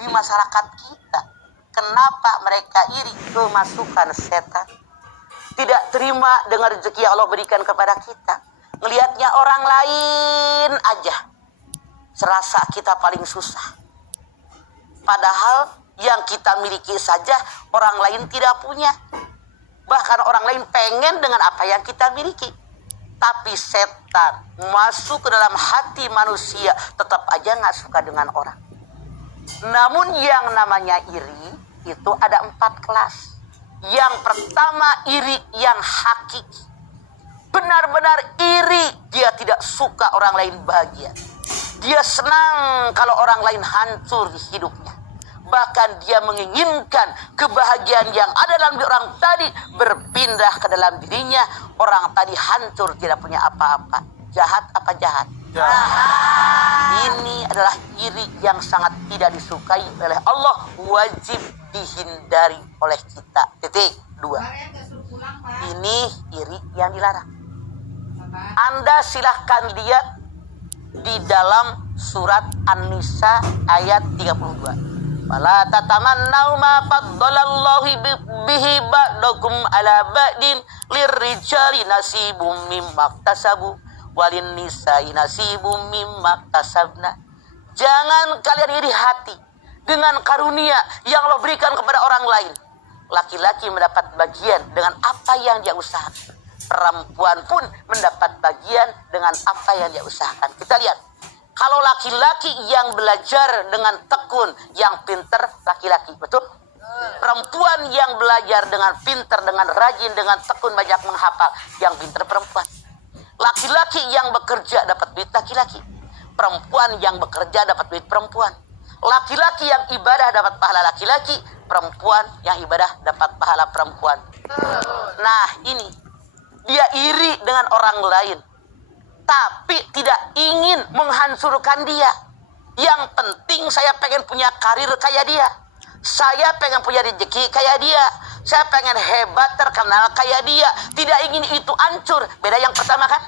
di masyarakat kita. Kenapa mereka iri? Kemasukan setan. Tidak terima dengan rezeki yang Allah berikan kepada kita. Ngelihatnya orang lain aja, serasa kita paling susah. Padahal yang kita miliki saja orang lain tidak punya. Bahkan orang lain pengen dengan apa yang kita miliki. Tapi setan masuk ke dalam hati manusia, tetap aja nggak suka dengan orang. Namun yang namanya iri itu ada 4 kelas. Yang pertama iri yang hakiki. Benar-benar iri, dia tidak suka orang lain bahagia. Dia senang kalau orang lain hancur di hidupnya. Bahkan dia menginginkan kebahagiaan yang ada dalam diri orang tadi berpindah ke dalam dirinya. Orang tadi hancur, tidak punya apa-apa. Jahat apa jahat? Jahat. Ini adalah iri yang sangat tidak disukai oleh Allah. Wajib dihindari oleh kita. Titik 2. Ini iri yang dilarang. Anda silahkan lihat di dalam surat An-Nisa ayat 32. Wala tatamannau ma faddalallahu bihi ba'dakum ala ba'din lirrijali nasibum mimma iktasabu walin nisa'i nasibum mimma iktasabna. Jangan kalian iri hati dengan karunia yang Allah berikan kepada orang lain. Laki-laki mendapat bagian dengan apa yang dia usahakan. Perempuan pun mendapat bagian dengan apa yang dia usahakan. Kita lihat. Kalau laki-laki yang belajar dengan tekun, yang pinter laki-laki, betul? Perempuan yang belajar dengan pinter, dengan rajin, dengan tekun, banyak menghafal, yang pinter perempuan. Laki-laki yang bekerja dapat duit laki-laki. Perempuan yang bekerja dapat duit perempuan. Laki-laki yang ibadah dapat pahala laki-laki. Perempuan yang ibadah dapat pahala perempuan. Nah ini, dia iri dengan orang lain, tapi tidak ingin menghancurkan dia. Yang penting saya pengen punya karir kayak dia. Saya pengen punya rezeki kayak dia. Saya pengen hebat, terkenal kayak dia. Tidak ingin itu hancur. Beda yang pertama kan?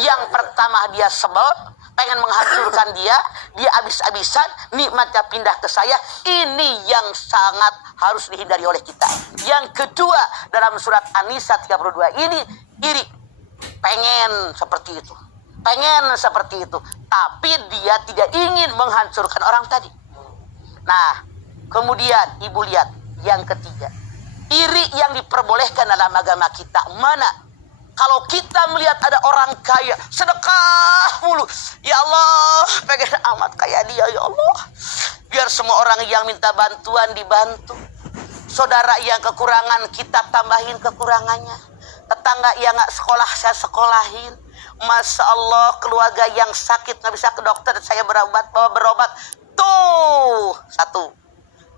Yang pertama dia sebel, pengen menghancurkan dia. Dia habis-habisan, nikmatnya pindah ke saya. Ini yang sangat harus dihindari oleh kita. Yang kedua, dalam surat An-Nisa 32 ini, iri. Pengen seperti itu. Pengen seperti itu, tapi dia tidak ingin menghancurkan orang tadi. Nah, kemudian ibu lihat yang ketiga, iri yang diperbolehkan dalam agama kita. Mana? Kalau kita melihat ada orang kaya, sedekah mulu, ya Allah, pengen amat kaya dia, ya Allah. Biar semua orang yang minta bantuan dibantu. Saudara yang kekurangan, kita tambahin kekurangannya. Tetangga yang nggak sekolah, saya sekolahin. Masya Allah, keluarga yang sakit nggak bisa ke dokter, saya berobat, bawa berobat. Tuh, satu.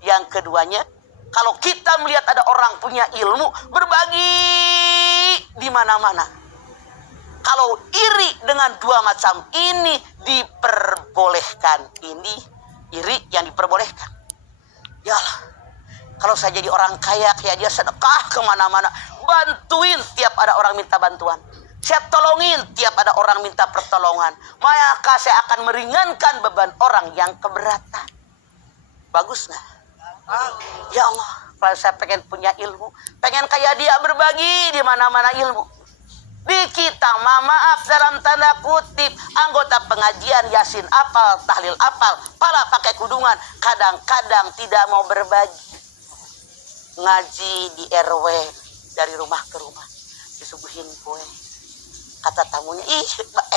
Yang keduanya, kalau kita melihat ada orang punya ilmu, berbagi di mana-mana. Kalau iri dengan dua macam ini diperbolehkan. Ini iri yang diperbolehkan. Ya Allah, kalau saya jadi orang kaya kayak dia, sedekah kemana-mana, bantuin tiap ada orang minta bantuan. Saya tolongin tiap ada orang minta pertolongan. Maka saya akan meringankan beban orang yang keberatan. Bagus nggak? Ya Allah, kalau saya pengen punya ilmu, pengen kayak dia, berbagi di mana-mana ilmu. Di kita, maaf dalam tanda kutip, anggota pengajian Yasin apal, tahlil apal, pala pakai kudungan, kadang-kadang tidak mau berbagi. Ngaji di RW, dari rumah ke rumah, disuguhin kue. Kata tamunya, ih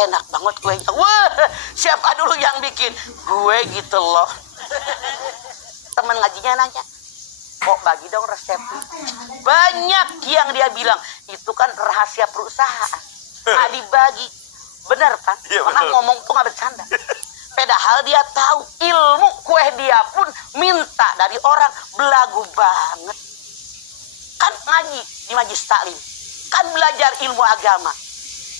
enak banget kuenya. Wah, siapa dulu yang bikin? Gue gitu loh. Teman ngajinya nanya, kok bagi dong resepnya? Banyak yang dia bilang, itu kan rahasia perusahaan. Nggak dibagi. Benar kan? Ya, maka ngomong tuh nggak bercanda. Padahal dia tahu ilmu kue dia pun minta dari orang, belagu banget. Kan ngaji di Majlis Taklim. Kan belajar ilmu agama.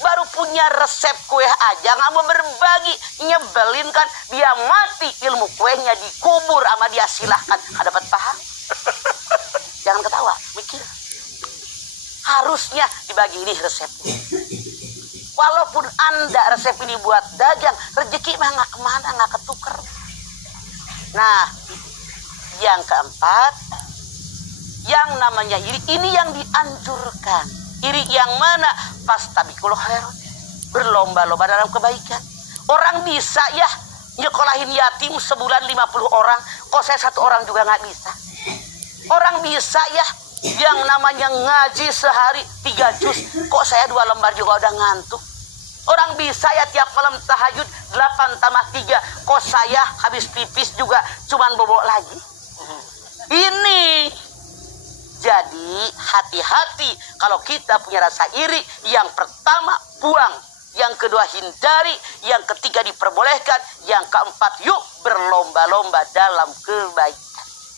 Baru punya resep kue aja nggak mau berbagi, nyebelin kan? Dia mati, ilmu kuenya dikubur sama dia, silahkan nggak dapat paham. Jangan ketawa, mikir. Harusnya dibagi ini resepnya. Walaupun Anda resep ini buat dagang, rezeki mah nggak kemana, nggak ketuker. Nah, Yang keempat, yang namanya iri ini yang dianjurkan. Iri yang mana? Fastabiqul khairat, berlomba-lomba dalam kebaikan. Orang bisa ya nyekolahin yatim sebulan 50 orang, kok saya 1 orang juga nggak bisa. Orang bisa ya yang namanya ngaji sehari 3 juz, kok saya 2 lembar juga udah ngantuk. Orang bisa ya tiap malam tahajud 8+3, kok saya habis pipis juga cuman bobok lagi. Ini jadi hati-hati kalau kita punya rasa iri. Yang pertama buang, yang kedua hindari, yang ketiga diperbolehkan, yang keempat yuk berlomba-lomba dalam kebaikan.